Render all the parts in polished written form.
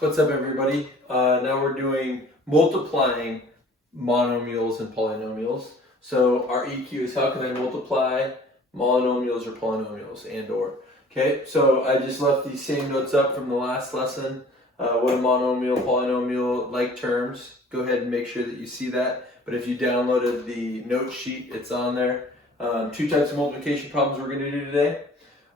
What's up, everybody? Now we're doing multiplying monomials and polynomials. So our EQ is how can I multiply monomials or polynomials and or. Okay, so I just left these same notes up from the last lesson. What a monomial, polynomial, like terms. Go ahead and make sure that you see that. But if you downloaded the note sheet, it's on there. Two types of multiplication problems we're going to do today.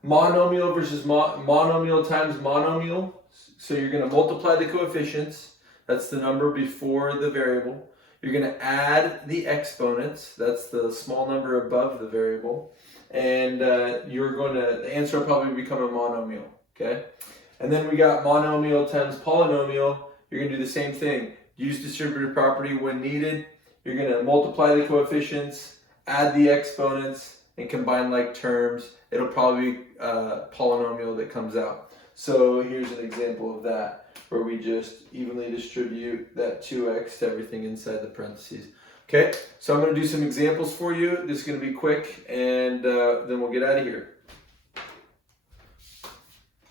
Monomial versus monomial times monomial. So you're going to multiply the coefficients. That's the number before the variable. You're going to add the exponents. That's the small number above the variable. And the answer will probably become a monomial. Okay? And then we got monomial times polynomial. You're going to do the same thing. Use distributive property when needed. You're going to multiply the coefficients, add the exponents, and combine like terms. It'll probably be a polynomial that comes out. So here's an example of that, where we just evenly distribute that 2x to everything inside the parentheses. Okay, so I'm going to do some examples for you. This is going to be quick, and then we'll get out of here.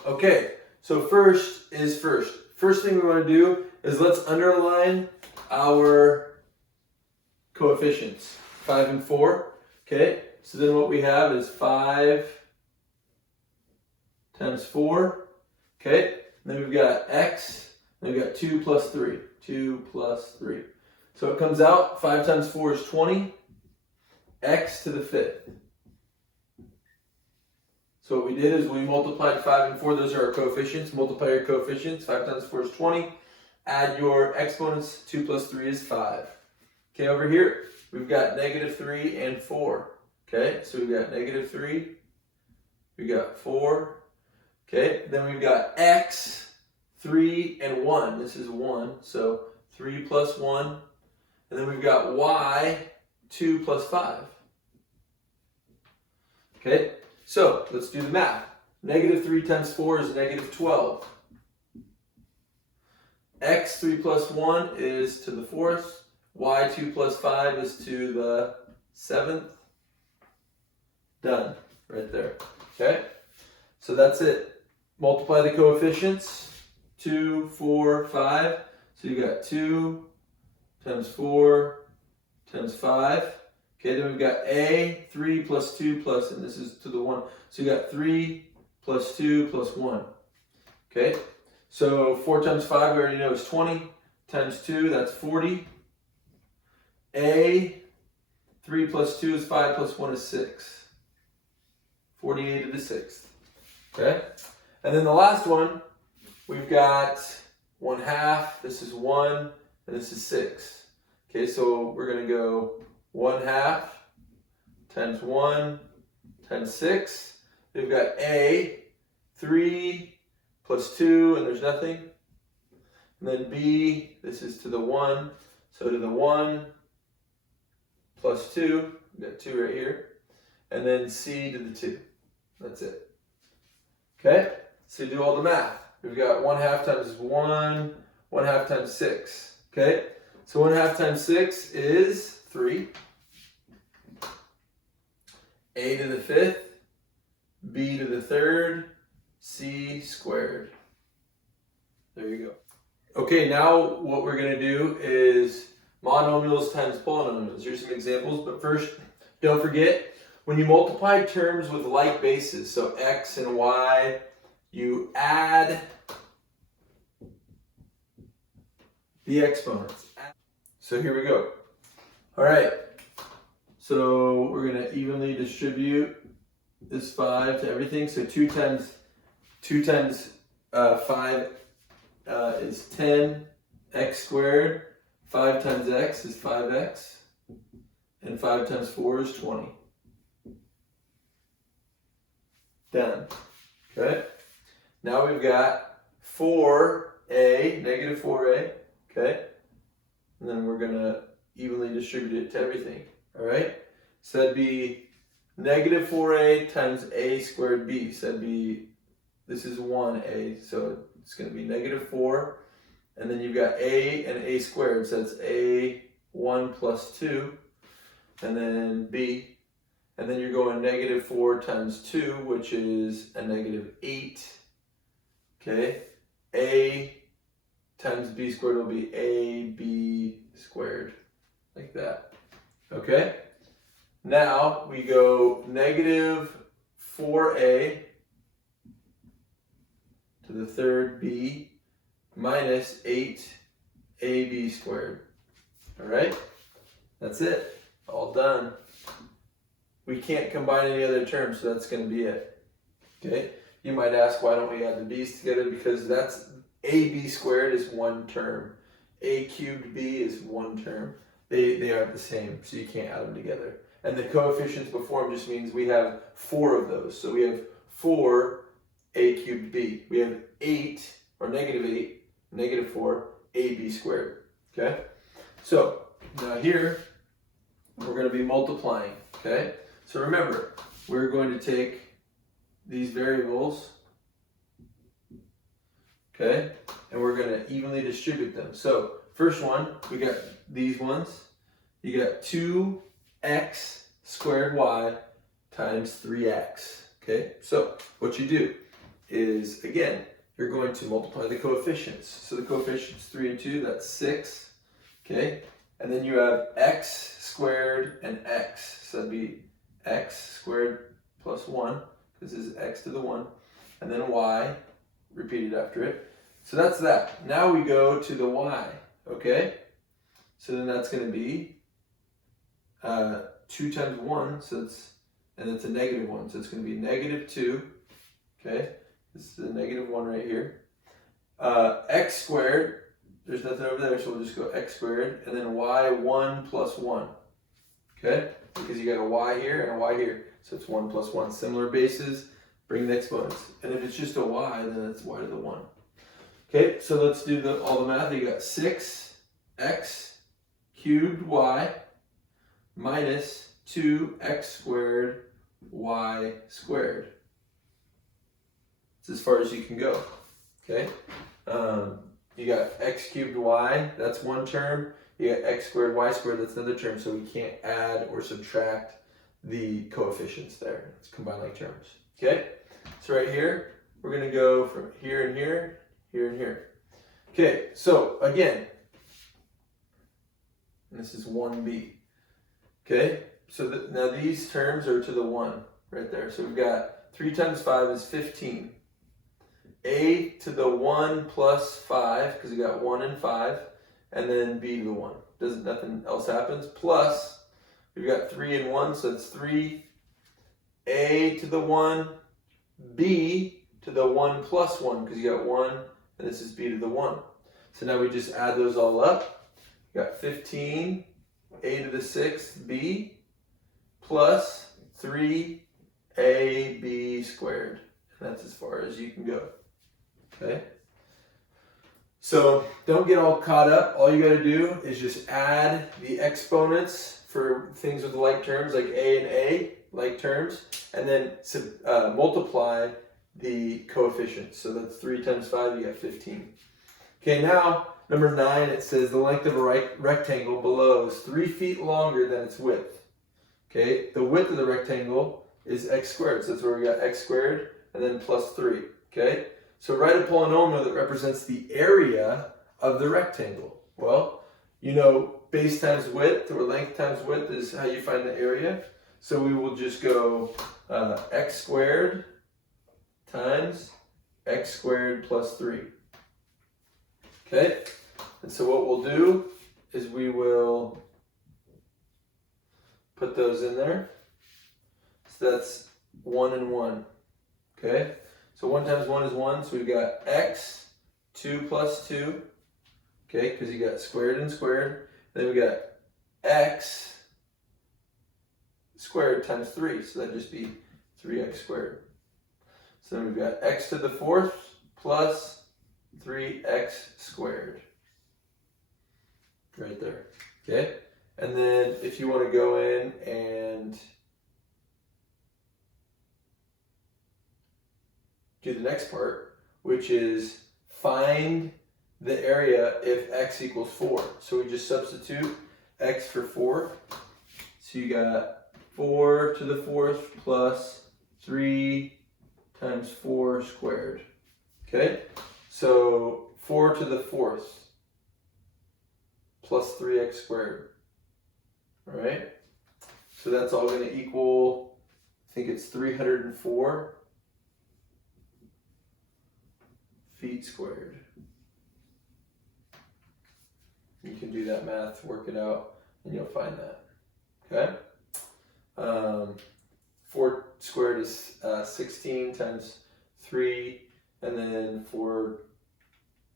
Okay, so first is first. First thing we want to do is let's underline our coefficients, 5 and 4. Okay, so then what we have is 5 times 4. Okay, and then we've got x, and we've got 2 plus 3. 2 plus 3. So it comes out, 5 times 4 is 20, x to the 5th. So what we did is we multiplied 5 and 4, those are our coefficients. Multiply your coefficients, 5 times 4 is 20. Add your exponents, 2 plus 3 is 5. Okay, over here, we've got negative 3 and 4. Okay, so we've got negative 3, we got 4. Okay, then we've got x, 3, and 1. This is 1, so 3 plus 1. And then we've got y, 2 plus 5. Okay, so let's do the math. Negative 3 times 4 is negative 12. X, 3 plus 1 is to the 4th. Y, 2 plus 5 is to the 7th. Done, right there. Okay, so that's it. Multiply the coefficients, 2, 4, 5. So you got 2 times 4 times 5. Okay, then we've got a, 3 plus 2 plus, and this is to the 1. So you got 3 plus 2 plus 1. Okay, so 4 times 5 we already know is 20. Times 2, that's 40. A, 3 plus 2 is 5 plus 1 is 6. 48 to the 6th. Okay? And then the last one, we've got 1/2. This is 1, and this is 6. Okay, so we're going to go 1/2 times 1 times 6. We've got A, 3 plus 2, and there's nothing. And then B, this is to the 1. So to the 1 plus 2, we've got 2 right here. And then C to the 2. That's it. Okay, so do all the math. We've got 1/2 times 1, 1/2 times 6. Okay, so 1/2 times 6 is 3. A to the 5th, B to the 3rd, C squared. There you go. Okay, now what we're going to do is monomials times polynomials. Here's some examples, but first, don't forget, when you multiply terms with like bases, so x and y, you add the exponents. So here we go. All right, so we're going to evenly distribute this 5 to everything. So 2 times 5 is 10, x squared. 5 times x is 5x. And 5 times 4 is 20. Done. Okay. Now we've got 4a, negative 4a. Okay. And then we're going to evenly distribute it to everything. All right. So that'd be negative 4a times a squared b. So that'd be, this is 1a. So it's going to be negative 4. And then you've got a and a squared. So that's a 1 plus 2. And then b. And then you're going negative 4 times 2, which is a negative 8. Okay. A times b squared will be ab squared, like that. Okay? Now we go negative 4a to the third b minus 8ab squared. All right? That's it. All done. We can't combine any other terms, so that's going to be it. Okay? You might ask, why don't we add the b's together? Because that's ab squared is one term. A cubed b is one term. They aren't the same, so you can't add them together. And the coefficients before them just means we have 4 of those. So we have 4 a cubed b. We have 8, or negative 8, negative 4, ab squared. Okay? So, now here, we're going to be multiplying. Okay? So remember, we're going to take these variables, okay, and we're going to evenly distribute them. So first one, we got these ones. You got 2x squared y times 3x. Okay, so what you do is, again, you're going to multiply the coefficients. So the coefficients 3 and 2, that's 6. Okay, and then you have x squared and x. So that'd be x squared plus 1. This is x to the 1, and then y repeated after it. So that's that. Now we go to the y, okay? So then that's going to be 2 times 1, and it's a negative 1, so it's going to be negative 2, okay? This is a negative 1 right here. X squared, there's nothing over there, so we'll just go x squared, and then y1 plus 1, okay? Because you got a y here and a y here. So it's 1 plus 1. Similar bases, bring the exponents. And if it's just a y, then it's y to the 1. Okay, so let's do all the math. You got 6x cubed y minus 2x squared y squared. It's as far as you can go. Okay, you got x cubed y, that's one term. You got x squared y squared, that's another term. So we can't add or subtract the coefficients there. It's combined like terms. Okay? So right here, we're going to go from here and here, here and here. Okay, so again, this is 1b. Okay? So now these terms are to the 1 right there. So we've got 3 times 5 is 15. A to the 1 plus 5, because we got 1 and 5, and then b to the 1. Nothing else happens. Plus, we've got 3 and 1, so it's 3, a to the 1, b to the 1 plus 1, because you got 1, and this is b to the 1. So now we just add those all up. You got 15, a to the 6th, b, plus 3ab squared. And that's as far as you can go. Okay? So don't get all caught up. All you got to do is just add the exponents for things with like terms, like a and a, like terms, and then multiply the coefficients. So that's 3 times 5, you got 15. Okay, now, number 9, it says the length of a rectangle below is 3 feet longer than its width. Okay, the width of the rectangle is x squared, so that's where we got x squared, and then plus 3. Okay, so write a polynomial that represents the area of the rectangle. Well, you know, base times width, or length times width, is how you find the area. So we will just go x squared times x squared plus 3. Okay, and so what we'll do is we will put those in there. So that's 1 and 1. Okay, so 1 times 1 is 1, so we've got x, 2 plus 2. Okay, because you got squared and squared. Then we got x squared times 3, so that'd just be 3x squared. So then we've got x to the 4th plus 3x squared. Right there. Okay? And then if you want to go in and do the next part, which is find the area if x equals 4. So we just substitute x for 4. So you got 4 to the 4th plus 3 times 4 squared. Okay? So 4 to the 4th plus 3x squared. All right? So that's all going to equal, I think it's 304 feet squared. You can do that math, work it out, and you'll find that. Okay? 4 squared is 16 times 3, and then 4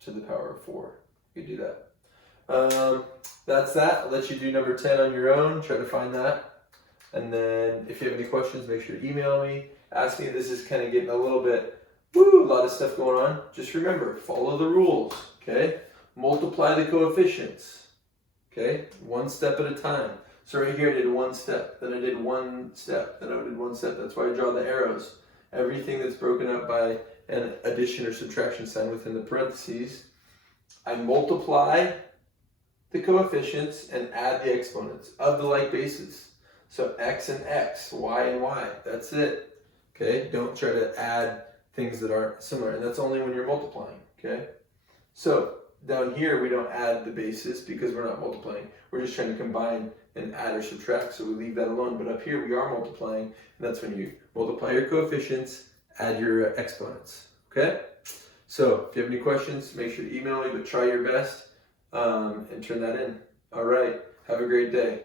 to the power of 4. You can do that. That's that. I'll let you do number 10 on your own. Try to find that. And then if you have any questions, make sure to email me. Ask me. This is kind of getting a little bit, a lot of stuff going on. Just remember, follow the rules. Okay? Multiply the coefficients. Okay? One step at a time. So right here I did one step, then I did one step, then I did one step. That's why I draw the arrows. Everything that's broken up by an addition or subtraction sign within the parentheses, I multiply the coefficients and add the exponents of the like bases. So x and x, y and y, that's it. Okay, don't try to add things that aren't similar, and that's only when you're multiplying, okay? So down here we don't add the bases because we're not multiplying. We're just trying to combine and add or subtract, so we leave that alone. But up here we are multiplying, and that's when you multiply your coefficients, add your exponents, okay? So if you have any questions, make sure to email me, but try your best and turn that in. All right, have a great day.